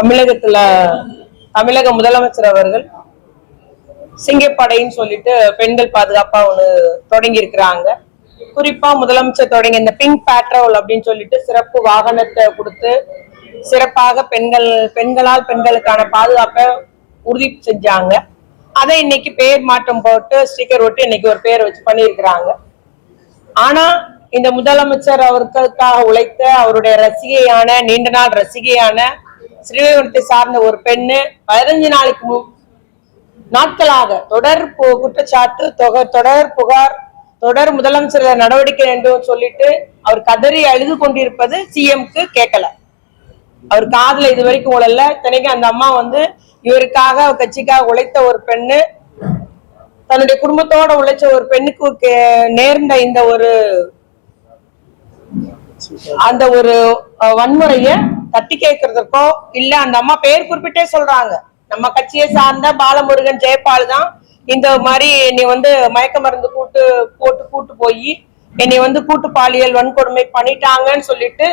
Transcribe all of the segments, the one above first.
தமிழகத்துல தமிழக முதலமைச்சர் அவர்கள் சிங்கப்படைன்னு சொல்லிட்டு பெண்கள் பாதுகாப்பா ஒண்ணு தொடங்கி இருக்கிறாங்க. குறிப்பா முதலமைச்சர் தொடங்கி இந்த பிங்க் பேட்ரோல் அப்படின்னு சொல்லிட்டு சிறப்பு வாகனத்தை கொடுத்து சிறப்பாக பெண்களால் பெண்களுக்கான பாதுகாப்பை உறுதி செஞ்சாங்க. அதை இன்னைக்கு பேர் மாற்றம் போட்டு ஸ்டிக்கர் ஒட்டி இன்னைக்கு ஒரு பேர் வச்சு பண்ணியிருக்கிறாங்க. ஆனா இந்த முதலமைச்சர் அவர்களுக்காக உழைத்த அவருடைய ரசிகையான நீண்ட நாள் ரசிகையான ஸ்ரீவைகுண்டத்தை சார்ந்த ஒரு பெண்ணு 15 நாட்களாக தொடர் குற்றச்சாட்டு தொடர் புகார் தொடர் முதலமைச்சர் நடவடிக்கை என்று சொல்லிட்டு அவர் கதறி அழுது கொண்டிருப்பது சிஎம்க்கு கேட்கல. அவர் காதுல இது வரைக்கும் உழல. இத்தனைக்கும் அந்த அம்மா இவருக்காக கட்சிக்காக உழைத்த ஒரு பெண்ணு, தன்னுடைய குடும்பத்தோட உழைச்ச ஒரு பெண்ணுக்கு நேர்ந்த இந்த அந்த ஒரு வன்முறைய தட்டி கேட்கறதுக்கோ இல்ல, அந்த அம்மா பேர் குறிப்பிட்டே சொல்றாங்க, நம்ம கட்சியை சார்ந்த பாலமுருகன் ஜெயபால் தான் இந்த மாதிரி என்னை மயக்க மருந்து கூட்டு போய் என்னை கூட்டு பாலியல் வன்கொடுமை பண்ணிட்டாங்கன்னு சொல்லிட்டு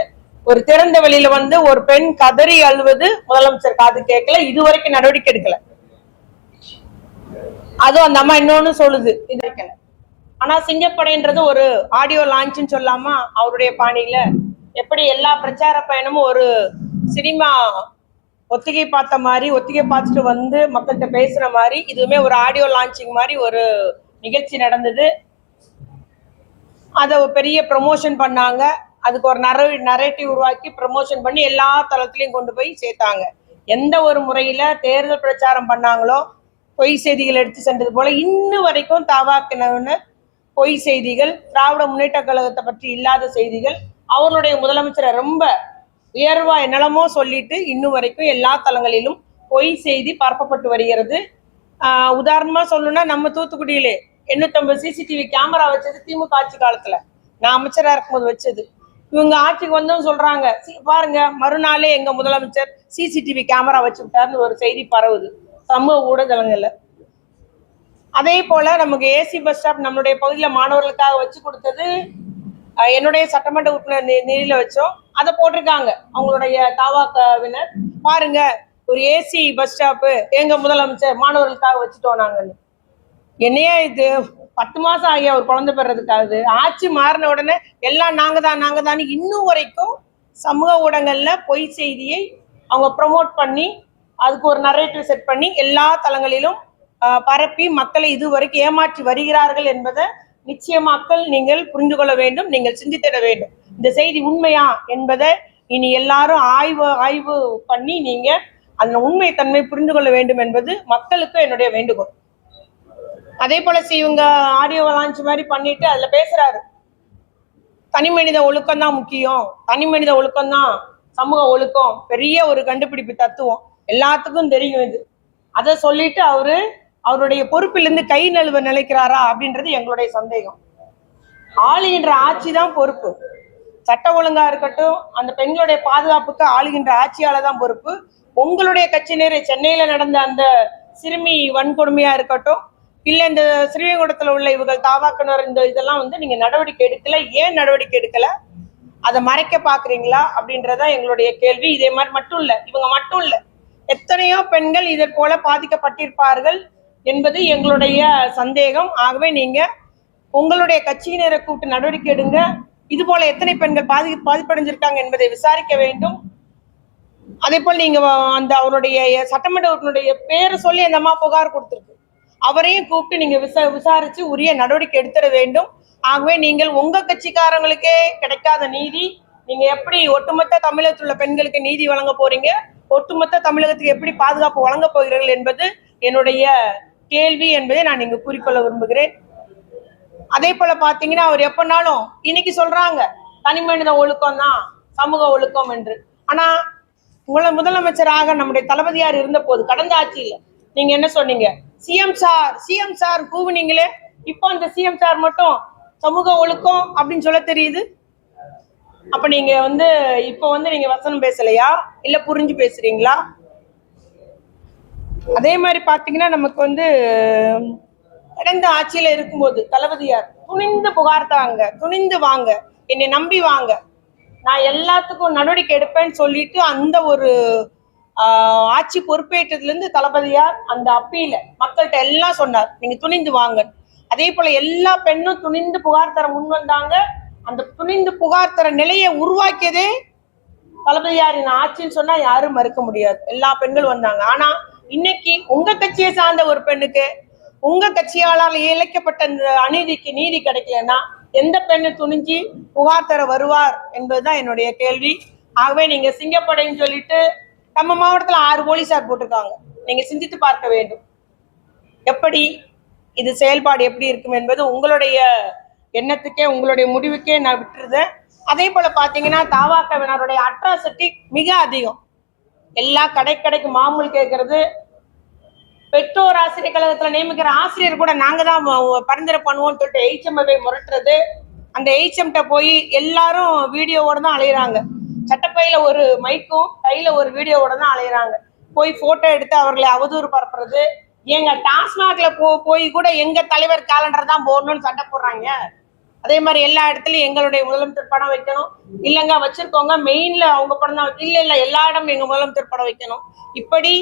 ஒரு திறந்த வெளியில ஒரு பெண் கதறி அழுவது முதலமைச்சர் காது கேட்கல. இதுவரைக்கும் நடவடிக்கை எடுக்கல. அதுவும் அந்த அம்மா இன்னொன்னு சொல்லுது, இது வைக்கல. ஆனா சிங்கப்படைன்றது ஒரு ஆடியோ லான்ச்னு சொல்லாம அவருடைய பாணியில எப்படி எல்லா பிரச்சார பயணமும் ஒரு சினிமா ஒத்திகை பார்த்த மாதிரி ஒத்திகை பார்த்துட்டு மக்கள்கிட்ட பேசுற மாதிரி இதுவுமே ஒரு ஆடியோ லான்ச்சிங் மாதிரி ஒரு நிகழ்ச்சி நடந்தது. அதை பெரிய ப்ரமோஷன் பண்ணாங்க. அதுக்கு ஒரு நரேட்டிவ் உருவாக்கி ப்ரமோஷன் பண்ணி எல்லா தளத்திலையும் கொண்டு போய் சேர்த்தாங்க. எந்த ஒரு முறையில தேர்தல் பிரச்சாரம் பண்ணாங்களோ பொய் செய்திகள் எடுத்து சென்றது போல இன்னும் வரைக்கும் தாவாக்கினவன்னு பொய் செய்திகள், திராவிட முன்னேற்ற கழகத்தை பற்றி இல்லாத செய்திகள், அவர்களுடைய முதலமைச்சரை ரொம்ப உயர்வா என்னெல்லாமோ சொல்லிட்டு இன்னும் வரைக்கும் எல்லா தளங்களிலும் பொய் செய்தி பரப்பப்பட்டு வருகிறது. உதாரணமா சொல்லணும்னா நம்ம தூத்துக்குடியிலே 850 சிசிடிவி கேமரா வச்சது திமுக ஆட்சி காலத்துல, நான் அமைச்சரா இருக்கும்போது வச்சது. இவங்க ஆட்சிக்கு வந்தோம் சொல்றாங்க, பாருங்க மறுநாளே எங்க முதலமைச்சர் சிசிடிவி கேமரா வச்சு விட்டாருன்னு ஒரு செய்தி பரவுது சமூக ஊடகங்கள்ல. அதே போல நமக்கு ஏசி பஸ் ஸ்டாப் நம்மளுடைய பகுதியில மாணவர்களுக்காக வச்சு கொடுத்தது என்னுடைய சட்டமன்ற உறுப்பினர் நிதியில வச்சோம். அதை போட்டிருக்காங்க அவங்களுடைய தாவாவினர், பாருங்க ஒரு ஏசி பஸ் ஸ்டாப்பு எங்க முதலமைச்சர் மாணவர்களுக்காக வச்சுட்டோம் நாங்கன்னு. என்னையா இது 10 மாசம் ஆகிய ஒரு குழந்தை பெறதுக்காகுது. ஆட்சி மாறின உடனே எல்லாம் நாங்க தான் இன்னும் வரைக்கும் சமூக ஊடகங்கள்ல பொய் செய்தியை அவங்க ப்ரமோட் பண்ணி அதுக்கு ஒரு நரேட்டிவ் செட் பண்ணி எல்லா தளங்களிலும் பரப்பி மக்களை இதுவரைக்கும் ஏமாற்றி வருகிறார்கள் என்பதை நிச்சயமாக்கள் நீங்கள் புரிந்து கொள்ள வேண்டும், நீங்கள் சிந்தித்திட வேண்டும். இந்த செய்தி உண்மையா என்பதை இனி எல்லாரும் ஆய்வு பண்ணி நீங்க அந்த உண்மை தன்மை புரிந்து கொள்ள வேண்டும் என்பது மக்களுக்கு என்னுடைய வேண்டுகோள். அதே போல இவங்க ஆடியோ லான்ச் மாதிரி பண்ணிட்டு அதுல பேசுறாரு, தனி மனித ஒழுக்கம் தான் முக்கியம், தனி மனித ஒழுக்கம் தான் சமூக ஒழுக்கம், பெரிய ஒரு கண்டுபிடிப்பு தத்துவம், எல்லாத்துக்கும் தெரியும் இது. அதை சொல்லிட்டு அவருடைய பொறுப்பிலிருந்து கை நழுவ நினைக்கிறாரா அப்படின்றது எங்களுடைய சந்தேகம். ஆளுகின்ற ஆட்சி தான் பொறுப்பு. சட்ட ஒழுங்கா இருக்கட்டும், அந்த பெண்களுடைய பாதுகாப்புக்கு ஆளுகின்ற ஆட்சியால தான் பொறுப்பு. உங்களுடைய கட்சியினரை சென்னையில நடந்த அந்த சிறுமி வன்கொடுமையா இருக்கட்டும், இல்ல இந்த ஸ்ரீவைகுண்டத்துல உள்ள இவர்கள் தாவாக்கினர் இந்த இதெல்லாம் நீங்க நடவடிக்கை எடுக்கல. ஏன் நடவடிக்கை எடுக்கல? அதை மறைக்க பாக்குறீங்களா அப்படின்றதா எங்களுடைய கேள்வி. இதே மாதிரி மட்டும் இல்ல, இவங்க மட்டும் இல்ல, எத்தனையோ பெண்கள் இதை போல பாதிக்கப்பட்டிருப்பார்கள் என்பது எங்களுடைய சந்தேகம். ஆகவே நீங்க உங்களுடைய கட்சியினரை கூப்பிட்டு நடவடிக்கை எடுங்க. இது போல எத்தனை பெண்கள் பாதிப்படைஞ்சிருக்காங்க என்பதை விசாரிக்க வேண்டும். அதே போல் நீங்க அவருடைய சட்டமன்ற உறுப்பினருடைய பேரை சொல்லி அந்த அம்மா புகார் கொடுத்திருக்கு, அவரையும் கூப்பிட்டு நீங்க விசாரிச்சு உரிய நடவடிக்கை எடுத்துட வேண்டும். ஆகவே நீங்கள் உங்க கட்சிக்காரங்களுக்கே கிடைக்காத நீதி நீங்க எப்படி ஒட்டுமொத்த தமிழகத்தில் உள்ள பெண்களுக்கு நீதி வழங்க போறீங்க, ஒட்டுமொத்த தமிழகத்துக்கு எப்படி பாதுகாப்பு வழங்க போகிறீர்கள் என்பது என்னுடைய கேள்வி என்பதை நான் இங்கு கூறிக்கொள்ள விரும்புகிறேன். அதே போல பாத்தீங்கன்னா அவர் எப்பனாலும் இன்னைக்கு சொல்றாங்க தனி மனித ஒழுக்கம் தான் சமூக ஒழுக்கம் என்று. ஆனா முதலமைச்சராக நம்முடைய தளபதியார் இருந்த போது கடந்த ஆட்சியில நீங்க என்ன சொன்னீங்க? சிஎம் சார் கூவுனீங்களே, இப்போ அந்த சிஎம் சார் மட்டும் சமூக ஒழுக்கம் அப்படின்னு சொல்ல தெரியுது. அப்ப நீங்க இப்போ நீங்க வசனம் பேசலையா, இல்ல புரிஞ்சு பேசுறீங்களா? அதே மாதிரி பாத்தீங்கன்னா நமக்கு கடந்த ஆட்சியில இருக்கும்போது தளபதியார் துணிந்து புகார் தாங்க, துணிந்து வாங்க, என்னை நம்பி வாங்க, நான் எல்லாத்துக்கும் நடவடிக்கை எடுப்பேன்னு சொல்லிட்டு அந்த ஒரு ஆட்சி பொறுப்பேற்றதுல இருந்து தளபதியார் அந்த அப்பீல மக்கள்கிட்ட எல்லாம் சொன்னார், நீங்க துணிந்து வாங்க. அதே போல எல்லா பெண்ணும் துணிந்து புகார் தர முன் வந்தாங்க. அந்த துணிந்து புகார் தர நிலையை உருவாக்கியதே தளபதியாரின் ஆட்சின்னு சொன்னா யாரும் மறுக்க முடியாது. எல்லா பெண்களும் வந்தாங்க. ஆனா இன்னைக்கு உங்க கட்சியை சார்ந்த ஒரு பெண்ணுக்கு உங்க கட்சியாளால் இழைக்கப்பட்ட இந்த அநீதிக்கு நீதி கிடைக்கலன்னா எந்த பெண்ணு துணிஞ்சு புகார் தர வருவார் என்பதுதான் என்னுடைய கேள்வி. ஆகவே நீங்க சிங்கப்படைன்னு சொல்லிட்டு நம்ம மாவட்டத்துல 6 போலீசார் போட்டிருக்காங்க. நீங்க சிந்தித்து பார்க்க வேண்டும், எப்படி இது செயல்பாடு எப்படி இருக்கும் என்பது உங்களுடைய எண்ணத்துக்கே உங்களுடைய முடிவுக்கே நான் விட்டுருதேன். அதே போல பாத்தீங்கன்னா தாவாக்கவினருடைய அட்ராசிட்டி மிக அதிகம். எல்லா கடைக்கு மாமூல் கேட்கறது, பெற்றோர் ஆசிரியர் கழகத்துல நியமிக்கிற ஆசிரியர் கூட நாங்க தான் பரிந்துரை பண்ணுவோம்னு சொல்லிட்டு HMவை முரட்டுறது. அந்த HMட்ட போய் எல்லாரும் வீடியோவோட தான் அலையிறாங்க. சட்டப்பையில ஒரு மைக்கும் கையில ஒரு வீடியோவோட தான் அலையிறாங்க. போய் போட்டோ எடுத்து அவர்களை அவதூறு பரப்புறது. எங்க டாஸ்மாக்ல போய் கூட எங்க தலைவர் கேலண்டர் தான் போடணும்னு சண்டை போடுறாங்க. அதே மாதிரி எல்லா இடத்துலயும் எங்களுடைய முதலமைச்சர் படம் வைக்கணும், இல்லைங்க வச்சிருக்கோங்க மெயின்ல அவங்க படம் தான், இல்ல எல்லா இடமும் எங்க முதலமைச்சர் படம் வைக்கணும். இப்படி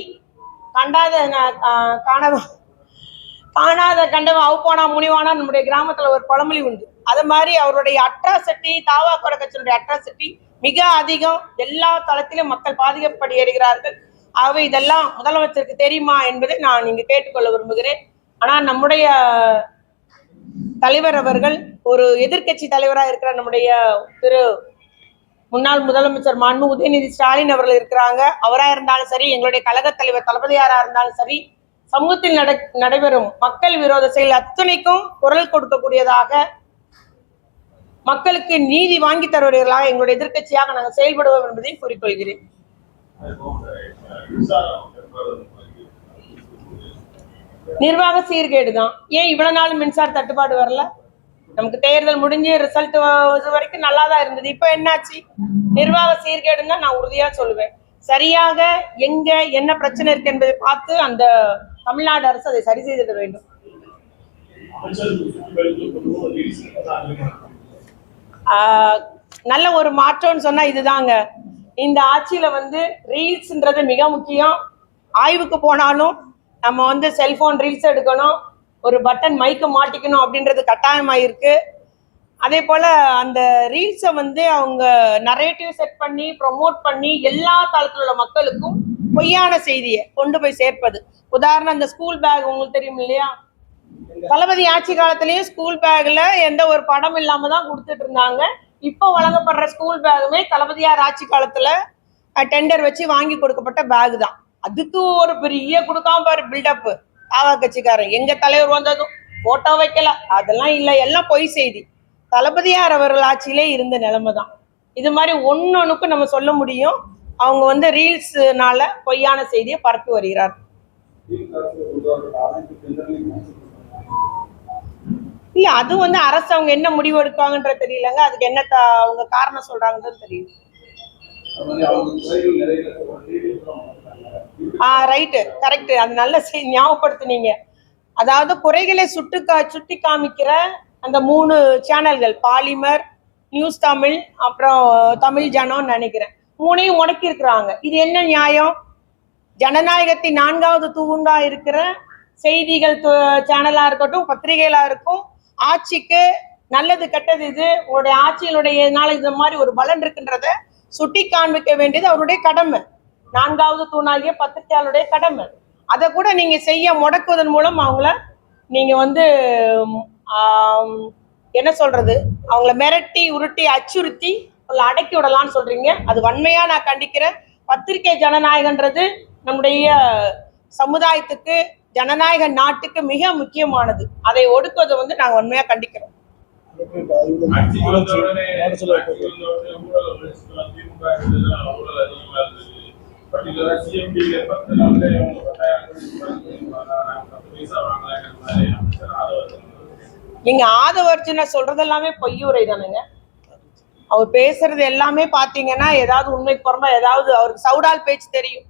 காணாத கண்டவன் அவுப்பானா முனிவானா நம்முடைய கிராமத்துல ஒரு பழமொழி உண்டு. அது மாதிரி அவருடைய அட்ராசிட்டி, தாவாக்கோட கட்சியினுடைய அட்ராசிட்டி மிக அதிகம். எல்லா தளத்திலும் மக்கள் பாதிக்கப்படுகிறார்கள். ஆகவே இதெல்லாம் முதலமைச்சருக்கு தெரியுமா என்பதை நான் இங்கு கேட்டுக்கொள்ள விரும்புகிறேன். ஆனா நம்முடைய தலைவர் அவர்கள் ஒரு எதிர்கட்சி தலைவராக இருக்கிற நம்முடைய திரு முன்னாள் முதலமைச்சர் மாண்பு உதயநிதி ஸ்டாலின் அவர்கள் இருக்கிறாங்க. அவரா இருந்தாலும் சரி, எங்களுடைய கழக தலைவர் தளபதியாரா இருந்தாலும் சரி, சமூகத்தில் நடைபெறும் மக்கள் விரோத செயல் அத்தனைக்கும் குரல் கொடுக்கக்கூடியதாக, மக்களுக்கு நீதி வாங்கி தருவர்களாக எங்களுடைய எதிர்கட்சியாக நாங்கள் செயல்படுவோம் என்பதை கூறிக்கொள்கிறேன். நிர்வாக சீர்கேடு தான். ஏன் இவ்வளவு நாள் மின்சார தட்டுப்பாடு வரல? நமக்கு தேர்தல் முடிஞ்சு ரிசல்ட் வரைக்கும் நல்லா தான் இருந்தது. இப்ப என்னாச்சு? நிர்வாக சீர்கேடுன்னு தான் நான் உறுதியா சொல்லுவேன். சரியாக எங்க என்ன பிரச்சனை இருக்கு என்பதை பார்த்து அந்த தமிழ்நாடு அரசு அதை சரி செய்திட வேண்டும். நல்ல ஒரு மாற்றம்னு சொன்னா இதுதாங்க. இந்த ஆட்சியில ரீல்ஸ்ன்றது மிக முக்கியம். ஆய்வுக்கு போனாலும் நம்ம செல்போன் ரீல்ஸ் எடுக்கணும், ஒரு பட்டன் மைக்க மாட்டிக்கணும் அப்படின்றது கட்டாயமாயிருக்கு. அதே போல அந்த ரீல்ஸை அவங்க நரேட்டிவ் செட் பண்ணி ப்ரொமோட் பண்ணி எல்லா தளத்தில் உள்ள மக்களுக்கும் பொய்யான செய்தியை கொண்டு போய் சேர்ப்பது. உதாரணம், இந்த ஸ்கூல் பேக் உங்களுக்கு தெரியும் இல்லையா? தளபதி ஆட்சி காலத்திலயும் ஸ்கூல் பேக்ல எந்த ஒரு படம் இல்லாம தான் கொடுத்துட்டு இருந்தாங்க. இப்போ வழங்கப்படுற ஸ்கூல் பேகுமே தளபதியார் ஆட்சி காலத்துல டெண்டர் வச்சு வாங்கி கொடுக்கப்பட்ட பேக் தான். அதுக்கு ஒரு பெரிய கொடுக்காம பாரு பில்டப் தாவா கட்சிக்காரன். எங்க தலைவர் வந்ததும் போட்டோ வைக்கல, அதெல்லாம் இல்லை, எல்லாம் பொய் செய்தி. தளபதியார் அவர்கள் ஆட்சியிலே இருந்த நிலைமை தான். இது மாதிரி ஒன்னொன்னுக்கும் நம்ம சொல்ல முடியும். அவங்க ரீல்ஸ்னால பொய்யான செய்தியை பரப்பி வருகிறார். இல்ல, அது அரசு அவங்க என்ன முடிவு எடுப்பாங்கன்றது தெரியலங்க. அதுக்கு என்ன அவங்க காரணம் சொல்றாங்கன்னு தெரியல. Right, correct. அது நல்ல ஞாபகப்படுத்தினீங்க. அதாவது குறைகளை சுட்டி காமிக்கிற அந்த 3 சேனல்கள், பாலிமர், நியூஸ் தமிழ், அப்புறம் தமிழ் ஜனம்னு நினைக்கிறேன், 3ஐயும் முடக்கி இருக்கிறாங்க. இது என்ன நியாயம்? ஜனநாயகத்தின் 4வது தூண்டா இருக்கிற செய்திகள் சேனலா இருக்கட்டும், பத்திரிகைகளா இருக்கும், ஆட்சிக்கு நல்லது கெட்டது இது உங்களுடைய ஆட்சியினுடையனால இந்த மாதிரி ஒரு பலன் இருக்குன்றத சுட்டி காண்பிக்க வேண்டியது அவருடைய கடமை. 4வது தூணாகிய பத்திரிகையாளருடைய கடமை. அதை கூட நீங்க செய்ய முடக்குவதன் மூலம் அவங்கள நீங்க என்ன சொல்றது, அவங்கள மிரட்டி உருட்டி அச்சுறுத்தி அடக்கி விடலாம்னு சொல்றீங்க. அது வன்மையா நான் கண்டிக்கிறேன். பத்திரிகை ஜனநாயகன்றது நம்முடைய சமுதாயத்துக்கு, ஜனநாயக நாட்டுக்கு மிக முக்கியமானது. அதை ஒடுக்குவதை நாங்க வன்மையா கண்டிக்கிறோம். நீங்க ஆதவர்ஜுன சொல்றது எல்லாமே பொய்யுரை தானுங்க. அவர் பேசுறது எல்லாமே பாத்தீங்கன்னா ஏதாவது உண்மை புறமா ஏதாவது அவருக்கு சவுடால் பேச்சு தெரியும்,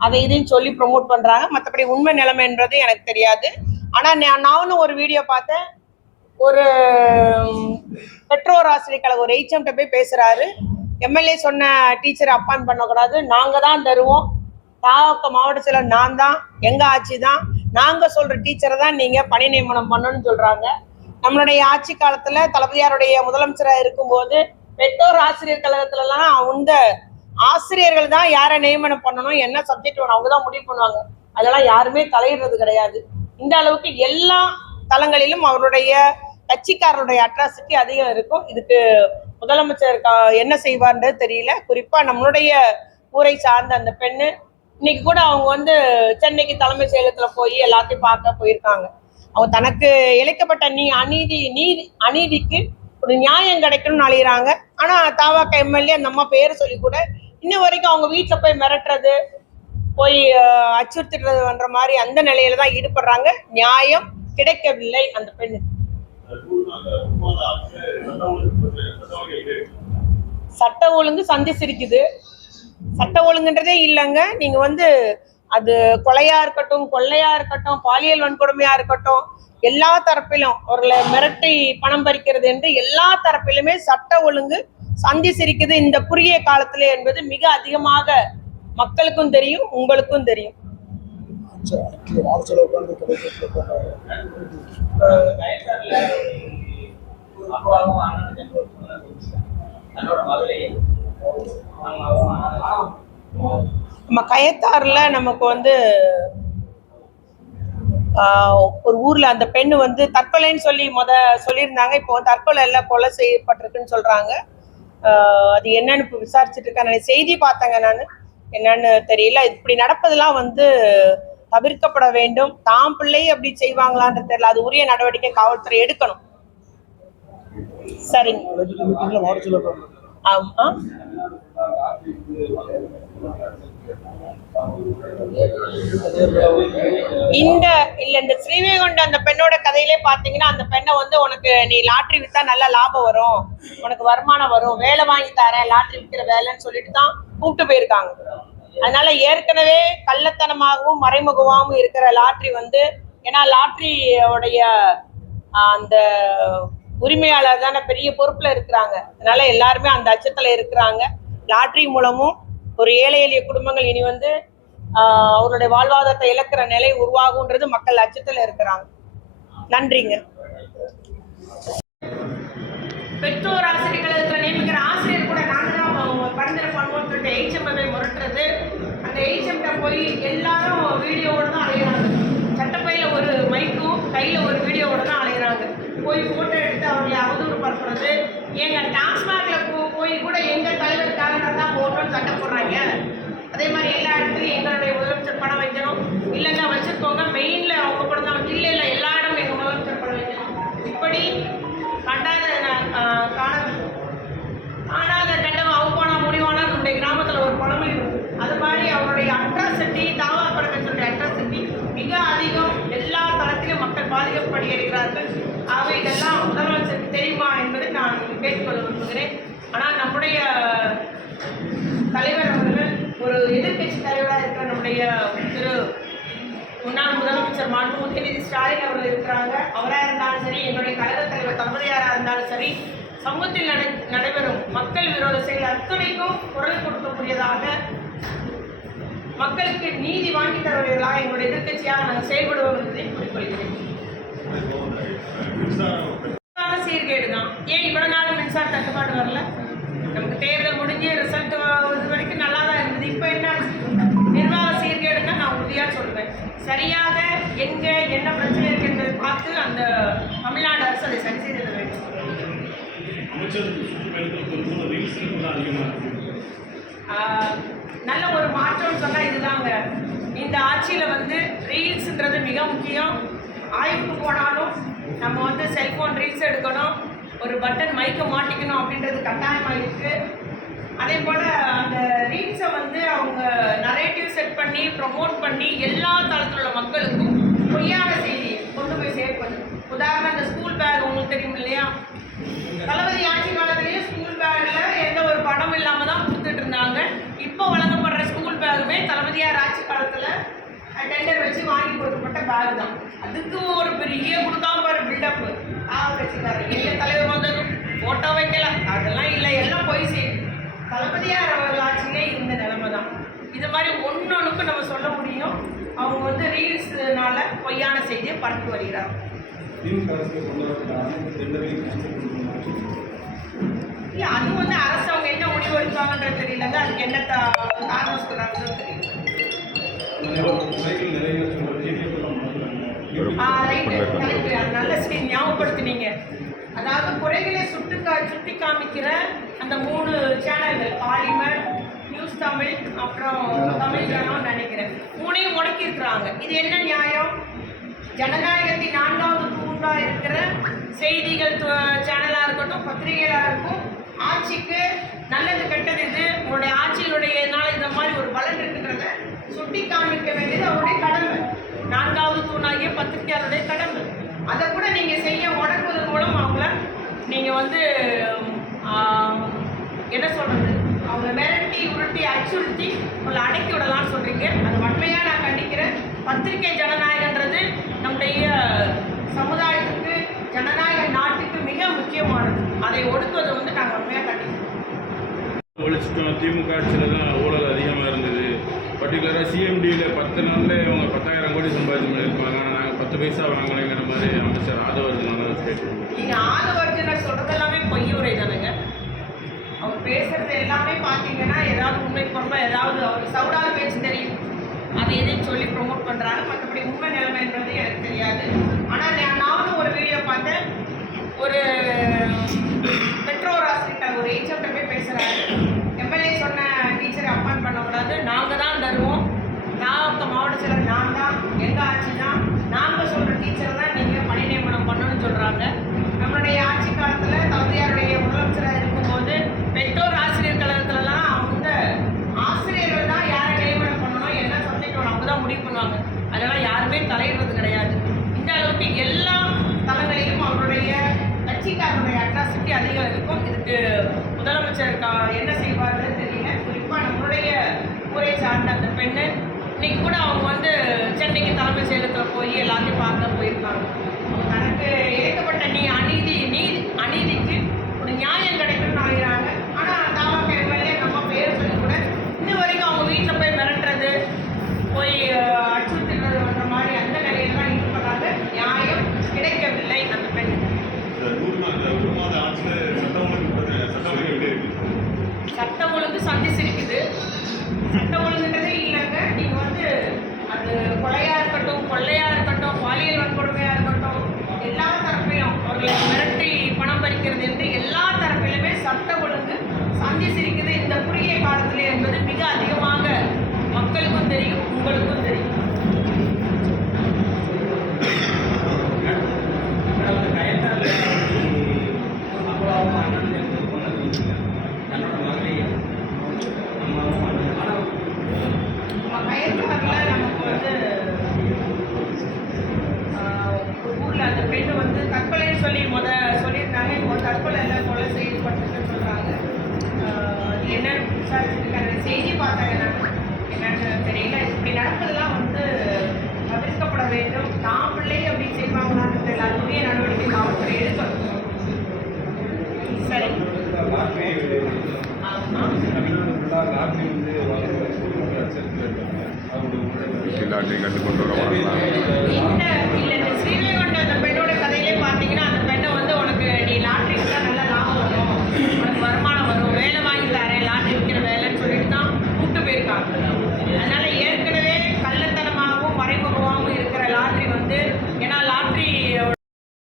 அதை இதையும் சொல்லி ப்ரொமோட் பண்றாங்க. மற்றபடி உண்மை நிலைமை என்றது எனக்கு தெரியாது. ஆனா நானும் ஒரு வீடியோ பார்த்தேன். ஒரு பெற்றோர் ஆசிரியர் கழகம் ஒரு HMட்ட போய் பேசுறாரு. MLA சொன்ன டீச்சரை அப்பாயிண்ட் பண்ணக்கூடாது, நாங்க தான் தருவோம், தாவக்க மாவட்ட செயலர் நான் தான், எங்க ஆட்சி தான், நாங்க சொல்ற டீச்சரை தான் நீங்க பணி நியமனம் பண்ணணும்னு சொல்றாங்க. நம்மளுடைய ஆட்சி காலத்துல தளபதியாருடைய முதலமைச்சராக இருக்கும்போது பெற்றோர் ஆசிரியர் கழகத்துலலாம் அந்த ஆசிரியர்கள் தான் யாரை நியமனம் பண்ணணும், என்ன சப்ஜெக்ட் வேணும் அவங்க தான் முடிவு பண்ணுவாங்க. அதெல்லாம் யாருமே தலையிடுறது கிடையாது. இந்த அளவுக்கு எல்லா தளங்களிலும் அவருடைய கட்சிக்காரருடைய அட்ராசிட்டி அதிகம் இருக்கும். இதுக்கு முதலமைச்சர் என்ன செய்வார்ன்றது தெரியல. குறிப்பா நம்மளுடைய ஊரை சார்ந்த அந்த பெண்ணு இன்னைக்கு கூட அவங்க சென்னைக்கு தலைமை செயலகத்துல போய் எல்லாத்தையும் பார்க்க போயிருக்காங்க. அவங்க தனக்கு இழைக்கப்பட்ட அநீதிக்கு ஒரு நியாயம் கிடைக்கணும்னு அழைகிறாங்க. ஆனா தாவாக்க எம்எல்ஏ அந்த அம்மா பேர் சொல்லி கூட இன்ன வரைக்கும் அவங்க வீட்டுல போய் மிரட்டுறது, போய் அச்சுறுத்துறது பண்ற மாதிரி அந்த நிலையில தான் ஈடுபடுறாங்க. நியாயம் கிடைக்கவில்லை அந்த பெண்ணு. சட்ட ஒழுங்கு சந்திச்சிருக்குது. சட்ட ஒழுங்குன்றதே இல்லைங்க. நீங்க அது கொலையா இருக்கட்டும், கொள்ளையா இருக்கட்டும், பாலியல் வன்கொடுமையா இருக்கட்டும், எல்லா தரப்பிலும் ஒரு மிரட்டி பணம் பறிக்கிறது என்று எல்லா தரப்பிலுமே சட்ட ஒழுங்கு சந்திச்சிருக்குது இந்த குறுகிய காலத்துல என்பது மிக அதிகமாக மக்களுக்கும் தெரியும், உங்களுக்கும் தெரியும். நம்ம கயத்தாறுல நமக்கு ஒரு ஊர்ல அந்த பெண்ணு தற்கொலைன்னு சொல்லி சொல்லியிருந்தாங்க. இப்போ தற்கொலை எல்லாம் கொலை செய்யப்பட்டிருக்குன்னு சொல்றாங்க. அது என்னன்னு இப்போ விசாரிச்சுட்டு இருக்கேன். நான் செய்தி பார்த்தேங்க. நான் என்னன்னு தெரியல. இப்படி நடப்பதெல்லாம் தவிர்க்கப்பட வேண்டும். தாம் பிள்ளை அப்படி செய்வாங்களான்னு தெரியல. அது உரிய நடவடிக்கை காவல்துறை எடுக்கணும். சரிங்க. ஆமா, இந்த ஸ்ரீவைகுண்ட அந்த பெண்ணோட கதையிலே பாத்தீங்கன்னா, அந்த பெண்ணை உனக்கு நீ லாட்டரி வித்தா நல்ல லாபம் வரும், உனக்கு வருமானம் வரும், வேலை வாங்கி தரேன், லாட்டரி விற்கிற வேலைன்னு சொல்லிட்டு தான் கூப்பிட்டு போயிருக்காங்க. அதனால ஏற்கனவே கள்ளத்தனமாகவும் மறைமுகமாகவும் இருக்கிற லாட்டரி ஏன்னா லாட்டரியோடைய அந்த உரிமையாளர் தானே பெரிய பொறுப்புல இருக்கிறாங்க. அதனால எல்லாருமே அந்த அச்சத்துல இருக்கிறாங்க. லாட்டரி மூலமும் ஒரு ஏழை எளிய குடும்பங்கள் இனி அவருடைய வாழ்வாதாரத்தை இழக்கிற நிலை உருவாகுன்றது மக்கள் அச்சத்துல இருக்கிறாங்க. நன்றிங்க. பெற்றோர் ஆசிரியர்கள் நியமிக்கிற ஆசிரியர் கூட நாங்க தான் பரிந்துரை பண்ணுவோம்னு சொல்லிட்டு HMஐ முரட்டுறது, அந்த HMகிட்ட போய் எல்லாரும் வீடியோவோட தான் அலைகிறாங்க. சட்டப்பையில ஒரு மைக்கும் கையில ஒரு வீடியோவோட தான் அலைகிறாங்க. போய் போட்டோ எடுத்து அவர்களை அவதூறு பரப்புறது. எங்க டாஸ்மாக்ல போய் கூட எங்க தலைவர் காரணம் தான் போட்டோன்னு சட்டை போடுறாங்க. அதே மாதிரி எல்லா இடத்துலையும் எங்களுடைய முதலமைச்சர் படம் வைக்கணும், இல்லைங்க வச்சிருக்கோங்க, மெயின்ல அவங்க படம் தான் இல்லை இல்லை எல்லா இடமும் எங்க முதலமைச்சர் படம் வைக்கணும். இப்படி காணாத கண்டம் அவுப்பானா முடிவானா நம்முடைய கிராமத்துல ஒரு பழமொழி இருக்கு. அது மாதிரி அவருடைய அட்ராசிட்டி, தாவா படத்தினுடைய அட்ராசிட்டி மிக அதிகம். எல்லா தளத்திலும் மக்கள் பாதிக்கப்படுகிறார்கள். ஆகவே இதெல்லாம் முதலமைச்சருக்கு தெரியுமா என்பதை நான் கேட்டுக்கொள்ள விரும்புகிறேன். ஆனால் நம்முடைய தலைவர் அவர்கள் ஒரு எதிர்கட்சி தலைவராக இருக்கிற நம்முடைய முன்னாள் முதலமைச்சர் மாண்பு உதயநிதி ஸ்டாலின் அவர்கள் இருக்கிறாங்க. அவராக இருந்தாலும் சரி, என்னுடைய கழக தலைவர் தளபதியாராக இருந்தாலும் சரி, சமூகத்தில் நடைபெறும் மக்கள் விரோத செயல் அத்தனைக்கும் குரல் கொடுக்கக்கூடியதாக, மக்களுக்கு நீதி வாங்கி தருவதாக எங்களுடைய எதிர்கட்சியாக நாங்கள் செயல்படுவோம் என்பதை குறிப்பிடுகிறேன். சீர்கேடு தான். ஏன் இவ்வளவு நாள் மின்சார தட்டுப்பாடு வரல? நமக்கு தேர்தல் முடிஞ்சு ரிசல்ட் இது வரைக்கும் நல்லா தான் இருந்தது. இப்போ என்ன நிர்வாக சீர்கேடுன்னா நான் உறுதியாக சொல்வேன். சரியாக எங்க என்ன பிரச்சனை இருக்கு என்பதை பார்த்து அந்த தமிழ்நாடு அரசு அதை சரி செய்திட வேண்டும். நல்ல ஒரு மாற்றம் சொன்னா இதுதாங்க. இந்த ஆட்சியில ரீல்ஸ்ன்றது மிக முக்கியம். ஆய்வுக்கு போனாலும் நம்ம செல்போன் ரீல்ஸ் எடுக்கணும், ஒரு பட்டன் மைக்கை மாட்டிக்கணும் அப்படின்றது கட்டாயமாக இருக்குது. அதே போல் அந்த ரீல்ஸை அவங்க நரேட்டிவ் செட் பண்ணி ப்ரொமோட் பண்ணி எல்லா தளத்தில் உள்ள மக்களுக்கும் பொய்யான செய்தியை கொண்டு போய் சேர்ப்பது. உதாரணம், இந்த ஸ்கூல் பேக் உங்களுக்கு தெரியும் இல்லையா? தளபதி ஆட்சி காலத்திலேயே ஸ்கூல் பேக்கில் எந்த ஒரு படம் இல்லாமல் தான் கொடுத்துட்டு இருந்தாங்க. இப்போ வழங்கப்படுற ஸ்கூல் பேக்குமே தளபதியார் ஆட்சி காலத்தில் டெண்டர் வச்சு வாங்கி கொடுக்கப்பட்ட பேக் தான். அதுக்கு ஒரு பெரிய கொடுக்காம பாரு பில்டப் கட்சிக்காரர். எங்க தலைவர் வந்ததும் போட்டோ வைக்கல, அதெல்லாம் இல்லை, எல்லாம் போய் செய்யும். தளபதியார் அவர்கள் ஆட்சியிலே இந்த நிலைமை தான். இது மாதிரி ஒன்னொன்னுக்கு நம்ம சொல்ல முடியும். அவங்க வந்து ரீல்ஸ்னால பொய்யான செய்தியை பரப்பி வருகிறார். அது வந்து அரசு அவங்க என்ன முடிவு எடுப்பாங்கன்றது தெரியலங்க. அதுக்கு என்ன காரணம் சொல்றாங்கன்னு தெரியல. நல்ல செய்தி ஞாபகப்படுத்தினீங்க. அதாவது குறைகளை சுட்டி காமிக்கிற அந்த 3 சேனல்கள், பாலிமர், நியூஸ் தமிழ், அப்புறம் தமிழ் ஜனம் நினைக்கிறேன், 3ஐயும் முடக்கி இருக்கிறாங்க. இது என்ன நியாயம்? ஜனநாயகத்தின் 4வது தூண்டா இருக்கிற செய்திகள் சேனலாக இருக்கட்டும், பத்திரிகைகளாக இருக்கும், ஆட்சிக்கு நல்லது கெட்டது இது உங்களுடைய ஆட்சியினுடையனால இந்த மாதிரி ஒரு பலன் இருக்குன்றத சுட்டி காமிக்க வேண்டியது அவருடைய கடமை. 4வது தூணாகிய பத்திரிகையாளருடைய கடமை. அதை கூட நீங்கள் செய்ய முடக்குவதன் மூலம் அவங்கள நீங்கள் வந்து என்ன சொல்கிறது, அவங்கள மிரட்டி உருட்டி அச்சுறுத்தி உங்களை அடக்கி விடலாம்னு சொல்கிறீங்க. அது வன்மையாக நான் கண்டிக்கிறேன். பத்திரிகை ஜனநாயகன்றது நம்முடைய சமுதாயத்துக்கு, ஜனநாயக நாட்டுக்கு மிக முக்கியமானது. அதை ஒடுக்குவதை வந்து நாங்கள் வன்மையாக கண்டிக்கிறோம். ஒழிச்சிட்டோம். திமுக ஆட்சியில் தான் ஊழல் அதிகமாக இருந்தது. பர்டிகுலராக சிஎம்டியில் 10 நாளில் இவங்க 10,000 கோடி சம்பாதிச்சு பண்ணியிருப்பாங்க. நாங்கள் 10 பைசா வாங்கலைங்கிற மாதிரி அமைச்சர் ஆதவர்ஜுனா ஸ்டேட்மெண்ட். நீங்கள் ஆதவர்ஜுனா சொல்கிறது எல்லாமே பொய்யுரை தானுங்க. அவர் பேசுறது எல்லாமே பார்த்தீங்கன்னா ஏதாவது உண்மை பொருளாக ஏதாவது அவருக்கு சவுடாத பேச்சு தெரியும், அதை எதையும் சொல்லி ப்ரொமோட் பண்ணுறாங்க. மற்றபடி உண்மை நிலைமைன்றது எனக்கு தெரியாது. ஆனால் நானும் ஒரு வீடியோ பார்த்தேன். ஒரு பெற்றோர் ஆசிரியர் ஒரு ஹெச்எம்கிட்ட போய் பேசுகிறாரு. எம்எல்ஏ சொன்ன டீச்சரை அப்பாயின்ட் பண்ணக்கூடாது, நாங்கள் தான் தருவோம், நாமக்கல் மாவட்ட செயலர் நான் தான், எங்கள் ஆட்சி தான், நாங்கள் சொல்கிற டீச்சர் தான் நீங்கள் பணி நியமனம் பண்ணணும்னு சொல்கிறாங்க. நம்மளுடைய ஆட்சி காலத்தில் தகுதியாருடைய முதலமைச்சராக இருக்கும்போது பெற்றோர் ஆசிரியர் கழகத்துலலாம் அவங்க ஆசிரியர்கள் தான் யாரை நியமனம் பண்ணணும், என்ன சப்ஜெக்ட் அவங்க தான் முடிவு பண்ணுவாங்க. அதெல்லாம் யாருமே தலையிடுறது கிடையாது. இந்த அளவுக்கு எல்லா தளங்களிலும் அவருடைய கட்சிக்காரருடைய அட்ராசிட்டி அதிகம் இருக்கும். இதுக்கு முதலமைச்சர் என்ன செய்வார்னு தெரியல. குறிப்பாக நம்மளுடைய ஊரை சார்ந்த அந்த பெண்ணு இன்னைக்கு கூட அவங்க வந்து சென்னைக்கு தலைமைச் செயலகத்தில் போய் எல்லாத்தையும் பார்க்க போயிருக்காங்க. அவங்க தனக்கு இழைக்கப்பட்ட அநீதிக்கு ஒரு நியாயம் கிடைக்கும்னு நினைக்கிறாங்க. ஆனால் தாமக எம்எல்ஏ நம்ம பேர் சொல்லி கூட இன்ன வரைக்கும் அவங்க வீட்டில் போய் மிரட்டுறது, போய் அச்சுறுத்துறது பண்ணுற மாதிரி அந்த நிலையெல்லாம் ஈடுபடுறாங்க. நியாயம் கிடைக்கவில்லை அந்த பெண். சட்டம் ஒழுங்கு சந்திச்சிருக்குது. சட்டம் ஒழுங்குன்றதே இல்லைங்க. நீங்கள் வந்து அது கொலையாக இருக்கட்டும், கொள்ளையாக இருக்கட்டும், பாலியல் வன்கொடுமையாக இருக்கட்டும், எல்லா தரப்பிலும் அவர்களை மிரட்டி பணம் பறிக்கிறது என்று எல்லா தரப்பிலுமே சட்ட ஒழுங்கு சந்திச்சிருக்குது இந்த குறுகிய காலத்தில் என்பது மிக அதிகமாக மக்களுக்கும் தெரியும், உங்களுக்கும் தெரியும். ஊரில் அந்த பெண்ணு வந்து தற்கொலைன்னு சொல்லி சொல்லியிருந்தாங்க. இப்போ தற்கொலை எல்லாம் கொலை செய்யப்பட்டுன்னு சொல்கிறாங்க. அது என்னன்னு விசாரிச்சுருக்காங்க. செய்தி பார்த்தாங்க. நான் என்னன்னு தெரியல. இப்படி நடப்பதெல்லாம் வந்து தவிர்க்கப்பட வேண்டும். தான் பிள்ளை அப்படி செய்வாங்களான்னு தெரியல. உரிய நடவடிக்கை காவல்துறை எடுக்கணும். சரி. கற்றுக்கொண்டு வர